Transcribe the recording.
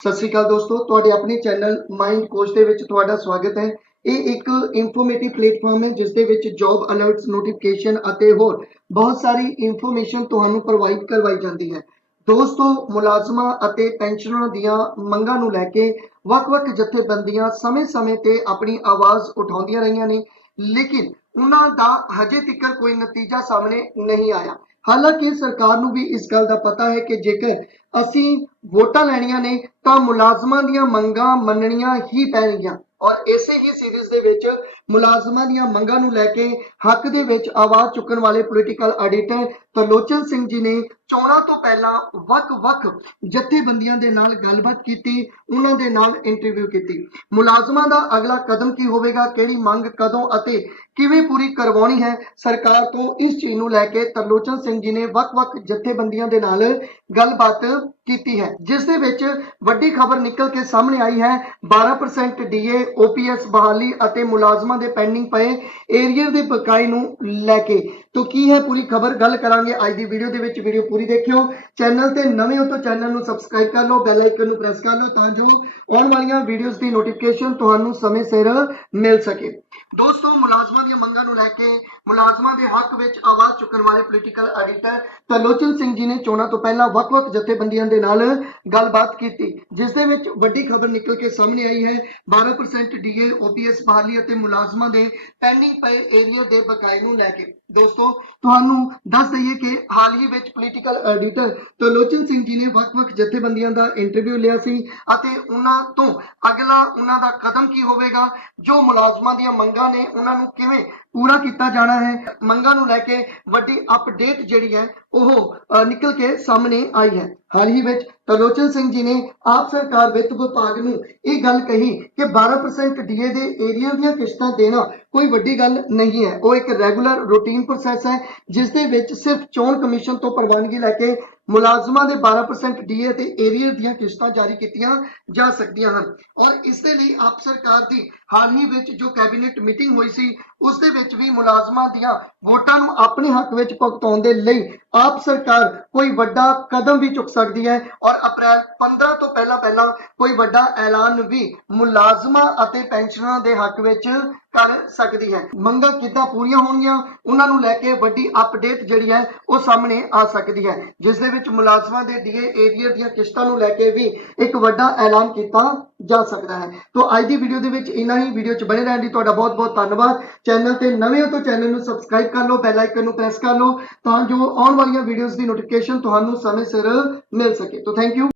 ਸਤਿ ਸ਼੍ਰੀ ਅਕਾਲ ਦੋਸਤੋ, ਤੁਹਾਡੇ ਆਪਣੇ ਚੈਨਲ ਮਾਈਂਡ ਕੋਚ ਦੇ ਵਿੱਚ ਤੁਹਾਡਾ ਸਵਾਗਤ ਹੈ। ਇਹ ਇੱਕ ਇਨਫੋਰਮੇਟਿਵ ਪਲੇਟਫਾਰਮ ਹੈ, ਜਿਸ ਦੇ ਵਿੱਚ ਜੌਬ ਅਲਰਟਸ ਨੋਟੀਫਿਕੇਸ਼ਨ ਅਤੇ ਹੋਰ ਬਹੁਤ ਸਾਰੀ ਇਨਫੋਰਮੇਸ਼ਨ ਤੁਹਾਨੂੰ ਪ੍ਰੋਵਾਈਡ ਕਰਵਾਈ ਜਾਂਦੀ ਹੈ। ਦੋਸਤੋ, ਮੁਲਾਜ਼ਮਾਂ ਅਤੇ ਪੈਨਸ਼ਨਰਾਂ ਦੀਆਂ ਮੰਗਾਂ ਨੂੰ ਲੈ ਕੇ ਵੱਖ-ਵੱਖ ਜਥੇਬੰਦੀਆਂ ਸਮੇਂ-ਸਮੇਂ ਤੇ ਆਪਣੀ ਆਵਾਜ਼ ਉਠਾਉਂਦੀਆਂ ਰਹੀਆਂ ਨੇ, ਲੇਕਿਨ ਉਹਨਾਂ ਦਾ ਹਜੇ ਤੱਕ ਕੋਈ ਨਤੀਜਾ ਸਾਹਮਣੇ ਨਹੀਂ ਆਇਆ। ਹਾਲਾਂਕਿ ਸਰਕਾਰ ਨੂੰ ਵੀ ਇਸ ਗੱਲ ਦਾ ਪਤਾ ਹੈ ਕਿ ਜੇਕਰ ਅਸੀਂ ਵੋਟਾਂ ਲੈਣੀਆਂ ਨੇ ਤਾਂ ਮੁਲਾਜ਼ਮਾਂ ਦੀਆਂ ਮੰਗਾਂ ਮੰਨਣੀਆਂ ਹੀ ਪੈਣਗੀਆਂ। ਔਰ ਇਸੇ ਹੀ ਸੀਰੀਜ਼ ਦੇ ਵਿੱਚ ਮੁਲਾਜ਼ਮਾਂ ਦੀਆਂ ਮੰਗਾਂ ਨੂੰ ਲੈ ਕੇ ਹੱਕ ਦੇ ਵਿੱਚ ਆਵਾਜ਼ ਚੁੱਕਣ ਵਾਲੇ ਪੋਲੀਟੀਕਲ ਐਡੀਟਰ ਤਰਲੋਚਨ ਸਿੰਘ ਜੀ ਨੇ ਚੋਣਾਂ ਤੋਂ ਪਹਿਲਾਂ ਵੱਖ-ਵੱਖ ਜਥੇਬੰਦੀਆਂ ਦੇ ਨਾਲ ਗੱਲਬਾਤ ਕੀਤੀ, ਉਹਨਾਂ ਦੇ ਨਾਲ ਇੰਟਰਵਿਊ ਕੀਤੀ। ਮੁਲਾਜ਼ਮਾਂ ਦਾ ਅਗਲਾ ਕਦਮ ਕੀ ਹੋਵੇਗਾ, ਕਿਹੜੀ ਮੰਗ ਕਦੋਂ ਅਤੇ ਕਿਵੇਂ ਪੂਰੀ ਕਰਵਾਉਣੀ ਹੈ, ਸਰਕਾਰ ਤੋਂ ਇਸ ਚੀਜ਼ ਨੂੰ ਲੈ ਕੇ ਤਰਲੋਚਨ ਸਿੰਘ ਜੀ ਨੇ ਵੱਖ-ਵੱਖ ਜਥੇਬੰਦੀਆਂ ਦੇ ਨਾਲ ਗੱਲਬਾਤ ਕੀਤੀ ਹੈ। ਜਿਸ ਦੇ ਵਿੱਚ ਵੱਡੀ ਖਬਰ ਨਿਕਲ ਕੇ ਸਾਹਮਣੇ ਆਈ ਹੈ। 12% ਡੀਏ ਓਪੀਐਸ ਬਹਾਲੀ ਅਤੇ ਮੁਲਾਜ਼ਮਾਂ ਦੇ ਪੈਂਡਿੰਗ ਪਏ ਏਰੀਅਰ ਦੇ ਬਕਾਈ ਨੂੰ ਲੈ ਕੇ। ਤੋਂ ਕੀ ਹੈ ਪੂਰੀ ਖਬਰ? ਗੱਲ ਕਰਾਂਗੇ ਅੱਜ ਦੀ ਵੀਡੀਓ ਦੇ ਵਿੱਚ। ਵੀਡੀਓ ਪੂਰੀ ਦੇਖਿਓ। ਚੈਨਲ ਤੇ ਨਵੇਂ ਹੋ ਤਾਂ ਚੈਨਲ ਨੂੰ ਸਬਸਕ੍ਰਾਈਬ ਕਰ ਲਓ ਬੈਲ ਆਈਕਨ ਨੂੰ ਪ੍ਰੈਸ ਕਰ ਲਓ ਤਾਂ ਜੋ ਆਉਣ ਵਾਲੀਆਂ ਵੀਡੀਓਜ਼ ਦੀ ਨੋਟੀਫਿਕੇਸ਼ਨ ਤੁਹਾਨੂੰ ਸਮੇਂ ਸਿਰ ਮਿਲ ਸਕੇ। ਦੋਸਤੋ, ਮੁਲਾਜ਼ਮਾਂ ਦੀਆਂ ਮੰਗਾਂ ਨੂੰ ਲੈ ਕੇ ਮੁਲਾਜ਼ਮਾਂ ਦੇ ਹੱਕ ਵਿੱਚ ਆਵਾਜ਼ ਚੁੱਕਣ ਵਾਲੇ ਪੋਲੀਟੀਕਲ ਐਡੀਟਰ ਤਰਲੋਚਨ ਸਿੰਘ ਜੀ ਨੇ ਚੋਣਾਂ ਤੋਂ ਪਹਿਲਾਂ ਵੱਖ-ਵੱਖ ਜਥੇਬੰਦੀਆਂ ਦੇ ਨਾਲ ਗੱਲਬਾਤ ਕੀਤੀ, ਜਿਸ ਦੇ ਵਿੱਚ ਵੱਡੀ ਖਬਰ ਨਿਕਲ ਕੇ ਸਾਹਮਣੇ ਆਈ ਹੈ। 12% ਡੀਏ ਓਪੀਐਸ ਬਹਾਲੀ ਅਤੇ ਮੁਲਾਜ਼ਮਾਂ ਦੇ ਪੈਂਡਿੰਗ ਪਏ ਏਰੀਆ ਦੇ ਬਕਾਏ ਨੂੰ ਲੈ ਕੇ। ਦੋਸਤੋ, ਤੁਹਾਨੂੰ ਦੱਸ ਦਈਏ ਕਿ ਹਾਲ ਹੀ ਵਿੱਚ ਪੋਲੀਟੀਕਲ ਐਡੀਟਰ ਤਰਲੋਚਨ ਸਿੰਘ ਜੀ ਨੇ ਵੱਖ-ਵੱਖ ਜਥੇਬੰਦੀਆਂ ਦਾ ਇੰਟਰਵਿਊ ਲਿਆ ਸੀ ਅਤੇ ਉਹਨਾਂ ਤੋਂ ਅਗਲਾ ਉਹਨਾਂ ਦਾ ਕਦਮ ਕੀ ਹੋਵੇਗਾ, ਜੋ ਮੁਲਾਜ਼ਮਾਂ ਦੀਆਂ ਮੰਗਾਂ ਨੇ ਉਹਨਾਂ ਨੂੰ ਕਿਵੇਂ ਪੂਰਾ ਕੀਤਾ ਜਾਣਾ ਹੈ, ਮੰਗਾਂ ਨੂੰ ਲੈ ਕੇ ਵੱਡੀ ਅਪਡੇਟ ਜਿਹੜੀ ਹੈ ਉਹ ਨਿਕਲ ਕੇ ਸਾਹਮਣੇ ਆਈ ਹੈ। ਹਾਲ ਹੀ ਵਿੱਚ ਤਰਲੋਚਨ ਸਿੰਘ ਜੀ ਨੇ ਆਪ ਸਰਕਾਰ ਵਿੱਤ ਵਿਭਾਗ ਨੂੰ ਇਹ ਗੱਲ ਕਹੀ ਕਿ 12% ਡੀਏ ਦੇ ਏਰੀਆ ਦੀਆਂ ਕਿਸ਼ਤਾਂ ਦੇਣਾ ਕੋਈ ਵੱਡੀ ਗੱਲ ਨਹੀਂ ਹੈ। ਉਹ ਇੱਕ ਰੈਗੂਲਰ ਰੂਟੀਨ ਪ੍ਰੋਸੈਸ ਹੈ ਜਿਸ ਦੇ ਵਿੱਚ ਸਿਰਫ ਚੋਣ ਕਮਿਸ਼ਨ ਤੋਂ ਪ੍ਰਵਾਨਗੀ ਲੈ ਕੇ ਮੁਲਾਜ਼ਮਾਂ ਦੇ 12% ਡੀਏ ਤੇ ਏਰੀਆ ਦੀਆਂ ਕਿਸ਼ਤਾਂ ਜਾਰੀ ਕੀਤੀਆਂ ਜਾ ਸਕਦੀਆਂ ਹਨ। ਔਰ ਇਸ ਦੇ ਲਈ ਆਪ ਸਰਕਾਰ ਦੀ ਹਾਲ ਹੀ ਵਿੱਚ ਜੋ ਕੈਬਨਿਟ ਮੀਟਿੰਗ ਹੋਈ ਸੀ, ਉਸ ਦੇ ਵਿੱਚ ਵੀ ਮੁਲਾਜ਼ਮਾਂ ਦੀਆਂ ਵੋਟਾਂ ਨੂੰ ਆਪਣੇ ਹੱਕ ਵਿੱਚ ਭੁਗਤਾਉਣ ਦੇ ਲਈ ਆਪ ਸਰਕਾਰ ਕੋਈ ਵੱਡਾ ਕਦਮ ਵੀ ਚੁੱਕ ਸਕਦੀ ਹੈ। ਔਰ ਅਪ੍ਰੈਲ 15 ਤੋਂ ਪਹਿਲਾਂ ਪਹਿਲਾਂ ਕੋਈ ਵੱਡਾ ਐਲਾਨ ਵੀ ਮੁਲਾਜ਼ਮਾਂ ਅਤੇ ਪੈਨਸ਼ਨਰਾਂ ਦੇ ਹੱਕ ਵਿੱਚ ਕਰ ਸਕਦੀ ਹੈ। ਮੰਗਾਂ ਕਿੱਦਾਂ ਪੂਰੀਆਂ ਹੋਣਗੀਆਂ, ਉਹਨਾਂ ਨੂੰ ਲੈ ਕੇ ਵੱਡੀ ਅਪਡੇਟ ਜਿਹੜੀ ਹੈ, ਉਹ ਸਾਹਮਣੇ ਆ ਸਕਦੀ ਹੈ। ਜਿਸ ਦੇ ਵਿੱਚ ਮੁਲਾਜ਼ਮਾਂ ਦੇ ਡੀਏ ਏਰੀਆ ਦੀਆਂ ਕਿਸ਼ਤਾਂ ਨੂੰ ਲੈ ਕੇ ਵੀ ਇੱਕ ਵੱਡਾ ਐਲਾਨ ਕੀਤਾ ਜਾ ਸਕਦਾ ਹੈ। ਤੋਂ ਅੱਜ ਦੀ ਵੀਡੀਓ ਦੇ ਵਿੱਚ ਇੰਨਾ ਹੀ। ਵੀਡੀਓ 'ਚ ਬਣੇ ਰਹਿਣ ਲਈ ਤੁਹਾਡਾ ਬਹੁਤ ਬਹੁਤ ਧੰਨਵਾਦ। ਚੈਨਲ ਤੇ ਨਵੇਂ ਹੋ ਤਾਂ ਚੈਨਲ ਨੂੰ ਸਬਸਕ੍ਰਾਈਬ ਕਰ ਲਓ ਬੈਲ ਆਈਕਨ ਨੂੰ ਪ੍ਰੈਸ ਕਰ ਲਓ, ਤਾਂ ਜੋ ਆਉਣ ਵਾਲੀਆਂ ਵੀਡੀਓਜ਼ ਦੀ ਨੋਟੀਫਿਕੇਸ਼ਨ ਤੁਹਾਨੂੰ ਸਮੇਂ ਸਿਰ ਮਿਲ ਸਕੇ। ਤੋਂ ਥੈਂਕ ਯੂ